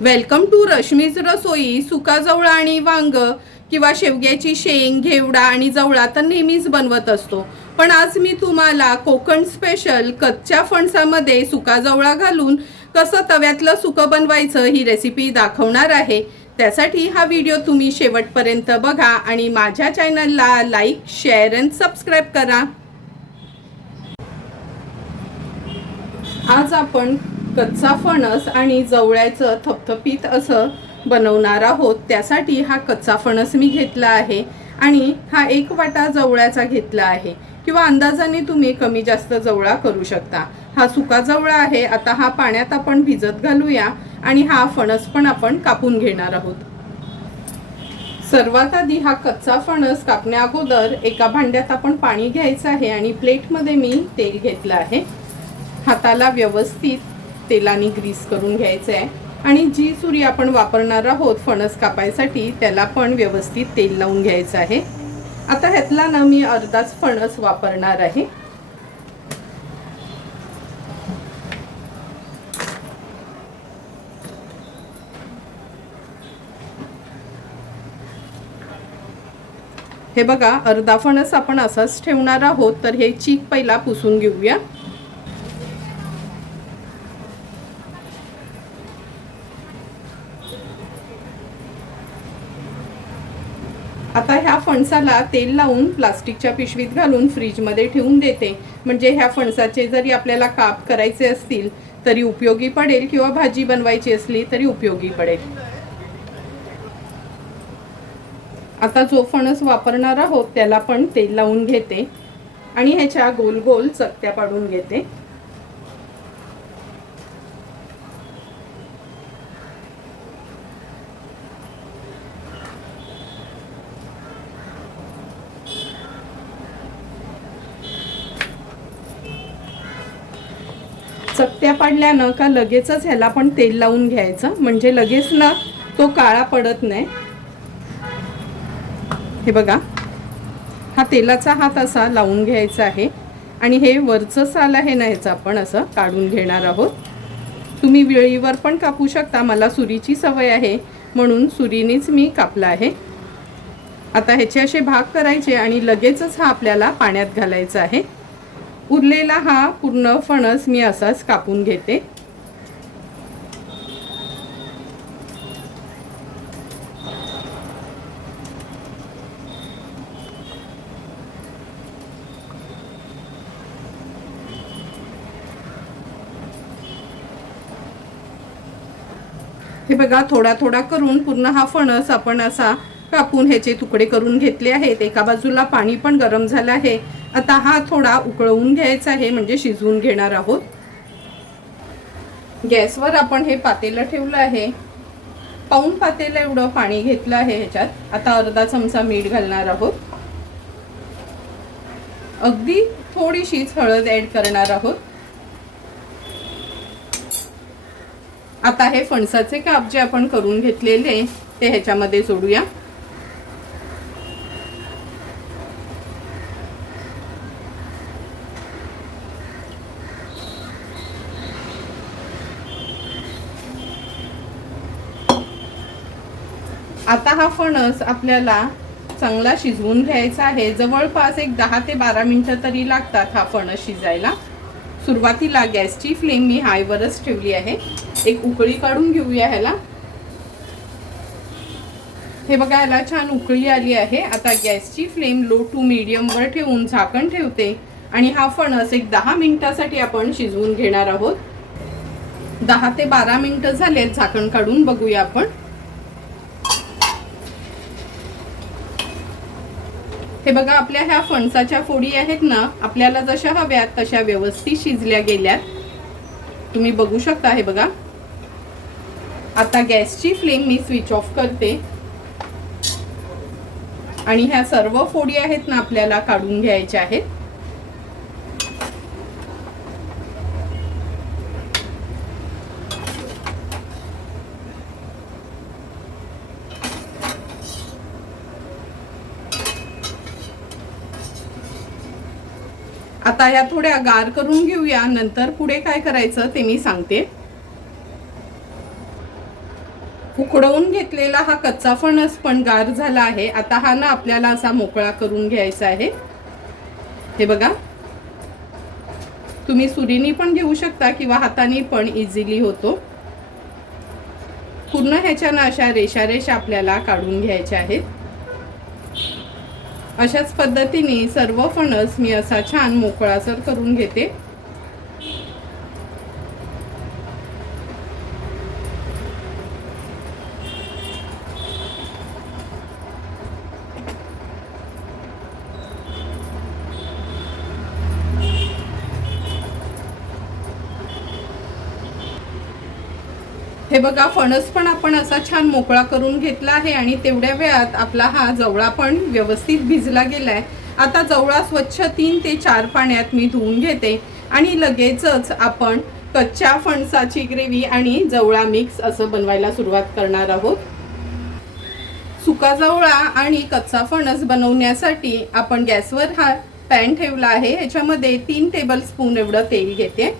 Welcome to Rashmi's रसोई। सुका जवळा आणि वांग किंवा शेवग्याची शेंग, घेवडा आणि जवळा तर नेहमीच बनवत असतो, पण आज मी तुम्हाला कोकण स्पेशल कच्च्या फणसामध्ये सुका जवळा घालून कसं तव्यातलं सुकं बनवायचं ही रेसिपी दाखवणार आहे। त्यासाठी हा व्हिडिओ तुम्ही शेवटपर्यंत बघा आणि माझ्या चॅनलला लाईक, शेअर आणि सबस्क्राइब करा। आज आपण कच्चा फणस आणि जवळ्याचं थपथपीत असं बनवणार आहोत। त्यासाठी हा कच्चा फणस मी घेतला आहे आणि हा 1 वाटा जवळ्याचा घेतला आहे, किंवा अंदाजाने तुम्ही कमी जास्त जवळा करू शकता। हा सुका जवळा आहे। आता हा पाण्यात आपण भिजत घालूया आणि हा फणस पण आपण कापून घेणार आहोत। सर्वात आधी हा कच्चा फणस कापण्या अगोदर एका भांड्यात आपण पाणी घ्यायचं आहे आणि प्लेटमध्ये मी तेल घेतलं आहे। हाताला व्यवस्थित तेलाने ग्रीस करून घ्यायचं आहे आणि जी सुरी आपण वापरणार आहोत फणस कापायसाठी त्याला पण व्यवस्थित तेल लावून घ्यायचं आहे। आता ह्यातला ना मी अर्धाच फणस वापरणार आहे। हे बघा, अर्धा फणस आपण असाच ठेवणार आहोत। तर हे चीक पहिला पुसून घेऊया। आता ह्या फणसाला तेल लावून प्लास्टिकच्या पिशवीत घालून फ्रीजमध्ये ठेवून देते, म्हणजे ह्या फणसाचे जरी आपल्याला काप करायचे असतील तरी उपयोगी पडेल, किंवा भाजी बनवायची असली तरी उपयोगी पडेल। आता जो फणस वापरणार आहोत त्याला पण तेल लावून घेते आणि ह्याच्या गोल गोल चकत्या पाडून घेते। चकत्या पाडल्यानं का लगेचच ह्याला पण तेल लावून घ्यायचं, म्हणजे लगेच ना तो काळा पडत नाही। हे बघा, हा तेलाचा हात असा लावून घ्यायचा आहे आणि हे वरचं साल आहे ना ह्याचं आपण असं काढून घेणार आहोत। तुम्ही विळीवर पण कापू शकता, मला सुरीची सवय आहे म्हणून सुरीनेच मी कापला आहे। आता ह्याचे असे भाग करायचे आणि लगेचच हा आपल्याला पाण्यात घालायचा आहे। उरलेला हा पूर्ण फणस मी असाच कापून घेते। हे बघा, थोडा थोडा करून पूर्ण हा फणस आपण असा कापून ह्याचे तुकडे करून घेतले आहेत। एका बाजूला पाणी पण गरम झालं आहे। आता हा थोडा उकळवून घ्यायचा आहे, म्हणजे शिजवून घेणार आहोत। गॅसवर आपण हे पातेलं ठेवलं आहे। पाऊण पातेलं एवढं पाणी घेतलं आहे ह्याच्यात। आता अर्धा चमचा मीठ घालणार आहोत। अगदी थोडीशीच हळद ऍड करणार आहोत। आता हे फणसाचे काप जे आपण करून घेतलेले ते ह्याच्यामध्ये जोडूया। आता हा फणस आपल्याला चांगला शिजवून घ्यायचा आहे। जवळपास एक 10 ते 12 मिनिटं तरी लागतात हा फणस शिजायला। सुरुवातीला गॅसची फ्लेम मी हायवरच ठेवली आहे। एक उकळी काढून घेऊया ह्याला। हे बघा, ह्याला छान उकळी आली आहे। आता गॅसची फ्लेम लो टू मीडियम वर ठेवून झाकण ठेवते आणि हा फणस एक 10 मिनिटासाठी आपण शिजवून घेणार आहोत। 10 ते 12 मिनिटं झालेत, झाकण काढून बघूया आपण। हे बघा, आपल्या ह्या फणसाच्या फोडी आहेत ना, आपल्याला जशा हव्यात तशा व्यवस्थित शिजल्या गेल्यात, तुम्ही बघू शकता। हे बघा, आता गॅसची फ्लेम मी स्विच ऑफ करते आणि ह्या सर्व फोडी आहेत ना आपल्याला काढून घ्यायच्या आहेत। आता या थोड्या गार करून घेऊया, नंतर पुढे काय करायचं ते मी सांगते। उकडवून घेतलेला हा कच्चा फणस पण गार झाला आहे. आता हा ना आपल्याला असा मोकळा करून घ्यायचा आहे. हे बघा, तुम्ही सुरीनी पण घेऊ शकता किंवा हाताने पण इझिली होतो. पूर्ण ह्याच्यानं अशा रेषा रेषा आपल्याला काढून घ्यायच्या आहेत. अशाच पद्धतीने सर्व फणस मी असा छान मोकळासर करून घेते. हे बघा, फणस पण आपण असा छान मोकळा करून घेतला आहे आणि तेवढ्या वेळात आपला हा जवळा पण व्यवस्थित भिजला गेलाय. आता जवळा स्वच्छ 3 ते 4 पाण्यात मी धुवून घेते आणि लगेचच आपण कच्च्या फणसाची ग्रेव्ही आणि जवळा मिक्स असं बनवायला सुरुवात करणार आहोत. सुका जवळा आणि कच्चा फणस बनवण्यासाठी आपण गॅसवर हा पॅन ठेवला आहे. याच्यामध्ये 3 टेबलस्पून एवढं तेल घेते.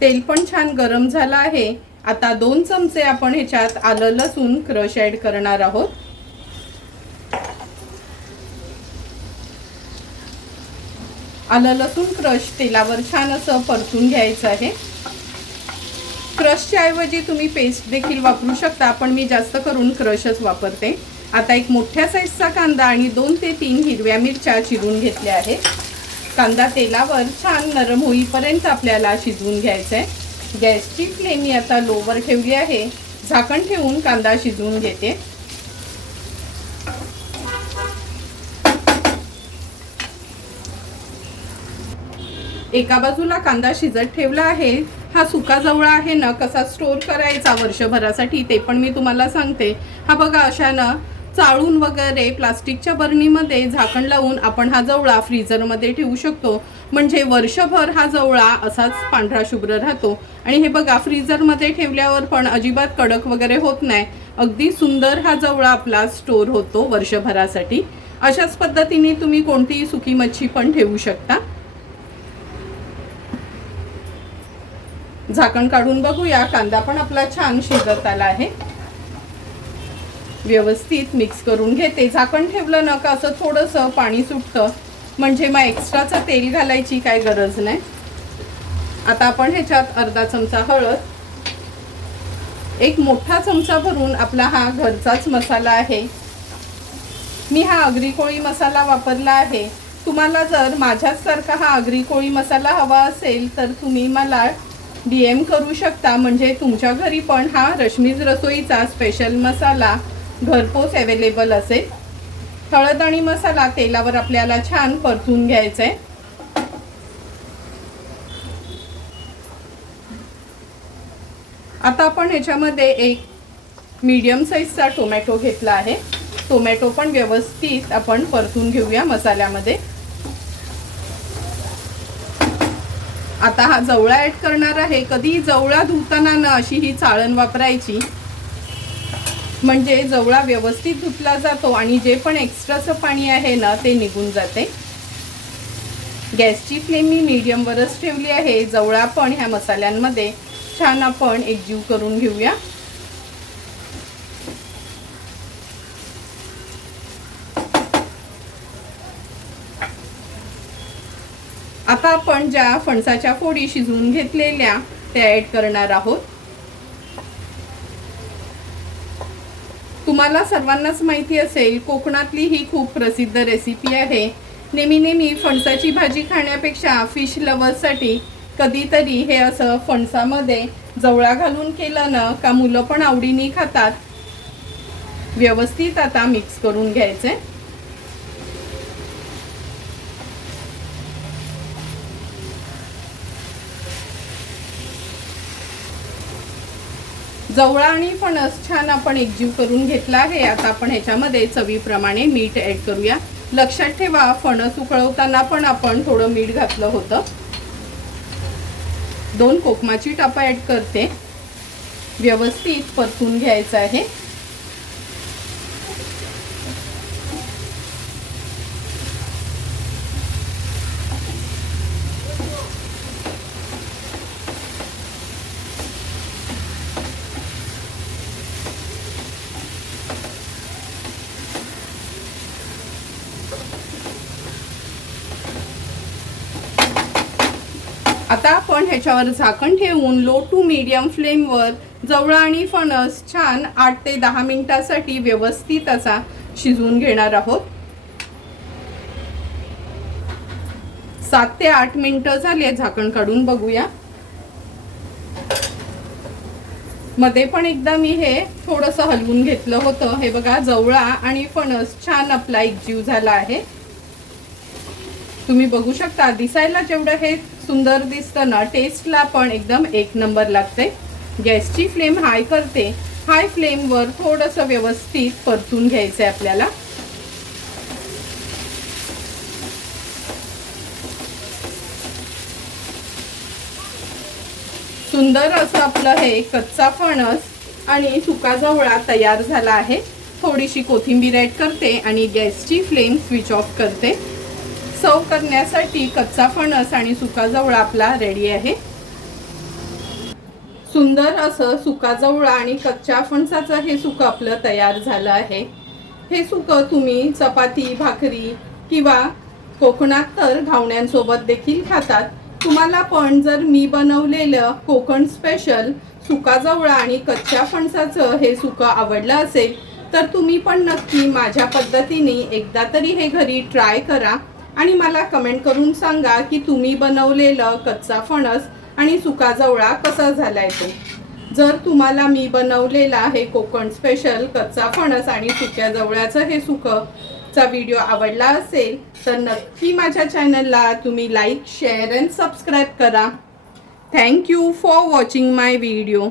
तेल पण छान गरम झालं आहे. आता 2 चमचे आपण ह्याच्यात आलं लसूण क्रश ॲड करणार आहोत. आलं लसूण क्रश तेलावर छान असं परतून घ्यायचं आहे. क्रशच्या ऐवजी तुम्ही पेस्ट देखील वापरू शकता, पण मी जास्त करून क्रशच वापरते. आता एक मोठ्या साईजचा कांदा आणि 2 ते 3 हिरव्या मिरच्या चिरून घेतल्या आहेत. कांदा तेलावर छान नरम होईपर्यंत आपल्याला शिजवून घ्यायचा आहे. गॅसची फ्लेम मी आता लोवर ठेवली आहे. झाकण ठेवून कांदा शिजवून घेते. एका बाजूला कांदा शिजत ठेवला आहे. हा सुका जवळा आहे ना, कसा स्टोर करायचा वर्षभरासाठी ते पण मी तुम्हाला सांगते. हा बघा, अशानं चाळून वगैरे प्लास्टिकच्या बरणीमध्ये झाकण लावून आपण हा जवळा फ्रीजरमध्ये ठेवू शकतो. म्हणजे वर्षभर हा जवळा असाच पांढरा शुभ्र राहतो. आणि हे बघा, फ्रीजरमध्ये ठेवल्यावर पण अजिबात कडक वगैरे होत नाही. अगदी सुंदर हा जवळा आपला स्टोर होतो वर्षभरासाठी. अशाच पद्धतीने तुम्ही कोणतीही सुकी मच्छी पण ठेवू शकता. झाकण काढून बघूया. कांदा पण आपला छान शिजत आला आहे. व्यवस्थित मिक्स करून घेते. झाकण ठेवलं ना का असं थोडंसं पाणी सुटतं, म्हणजे मग एक्स्ट्राचं तेल घालायची काय गरज नाही. आता आपण ह्याच्यात अर्धा चमचा हळद, 1 मोठा चमचा भरून आपला हा घरचाच मसाला आहे. मी हा आगरी कोळी मसाला वापरला आहे. तुम्हाला जर माझ्यासारखा हा आगरी कोळी मसाला हवा असेल तर तुम्ही मला DM करू शकता. म्हणजे तुमच्या घरी पण हा रश्मीज रसोईचा स्पेशल मसाला घरपोच अवेलेबल असेल. हळद आणि मसाला तेलावर आपल्याला छान परतून घ्यायचा आहे. आता आपण ह्याच्यामध्ये एक मीडियम साईजचा टोमॅटो घेतला आहे. टोमॅटो पण व्यवस्थित आपण परतून घेऊया मसाल्यामध्ये. आता हा जवळा ॲड करणार आहे. कधी जवळा धुताना ना अशी ही चाळण वापरायची, म्हणजे जवळा व्यवस्थित धुतला जातो आणि जे पण एक्स्ट्राचं पाणी आहे ना ते निघून जाते. गॅसची फ्लेम मी मीडियमवरच ठेवली आहे. जवळा पण ह्या मसाल्यांमध्ये छान आपण एकजीव करून घेऊया. आता आपण ज्या फणसाच्या फोडी शिजवून घेतलेल्या त्या ॲड करणार आहोत. तुम्हाला सर्वांनाच माहिती असेल, कोकणातली ही खूप प्रसिद्ध रेसिपी आहे. नेहमी फणसाची भाजी खाण्यापेक्षा फिश लवर्ससाठी कधीतरी हे असं फणसामध्ये जवळा घालून केलं ना का मुलं पण आवडीने खातात. व्यवस्थित आता मिक्स करून घ्यायचे. जवळा आणि फणस छान आपण एकजीव करून घेतला आहे. आता आपण ह्याच्यामध्ये चवीप्रमाणे मीठ ॲड करूया. लक्षात ठेवा, फणस उकळवताना पण आपण थोडं मीठ घातलं होतं. 2 कोकमाची टापा ॲड करते. व्यवस्थित परतून घ्यायचं आहे. आता आपण ह्याच्यावर झाकण ठेवून लो टू मीडियम फ्लेमवर जवळा आणि फणस छान 8 ते 10 मिनिटांसाठी व्यवस्थित असा शिजवून घेणार आहोत. 7 ते 8 मिनिटं झाली, झाकण काढून बघूया. मध्ये पण एकदा मी हे थोडंसं हलवून घेतलं होतं. हे बघा, जवळा आणि फणस छान आपला एकजीव झाला आहे. तुम्ही बघू शकता, दिसायला जेवढं हे सुंदर दिसतं ना, टेस्टला पण एकदम एक नंबर लागते. गॅसची फ्लेम हाय करते. हाय फ्लेमवर थोडंसं व्यवस्थित परतून घ्यायचं आहे आपल्याला. सुंदर असं आपलं हे कच्चा फणस आणि सुका जवळा तयार झाला आहे. थोडीशी कोथिंबीर ॲड करते आणि गॅसची फ्लेम स्विच ऑफ करते. सर्व करण्यासाठी कच्चा फणस आणि सुका जवळा आपला रेडी आहे. सुंदर असं सुका जवळा आणि कच्च्या फणसाचं हे सुकं आपलं तयार झालं आहे. हे सुकं तुम्ही चपाती, भाकरी किंवा कोकणात तर घावण्यांसोबत देखील खातात. तुम्हाला पण जर मी बनवलेलं कोकण स्पेशल सुका जवळा आणि कच्च्या फणसाचं हे सुकं आवडलं असेल तर तुम्ही पण नक्की माझ्या पद्धतीने एकदा तरी हे घरी ट्राय करा आणि मला कमेंट करून सांगा की तुम्ही बनवलेलं कच्चा फणस आणि सुका जवळा कसा झालाय तो. जर तुम्हाला मी बनवलेला हे कोकण स्पेशल कच्चा फणस आणि सुक्या जवळाचं हे सुकं चा व्हिडिओ आवडला असेल तर नक्की माझ्या चॅनलला तुम्ही लाईक, शेअर अँड सबस्क्राईब करा. Thank you for watching my video.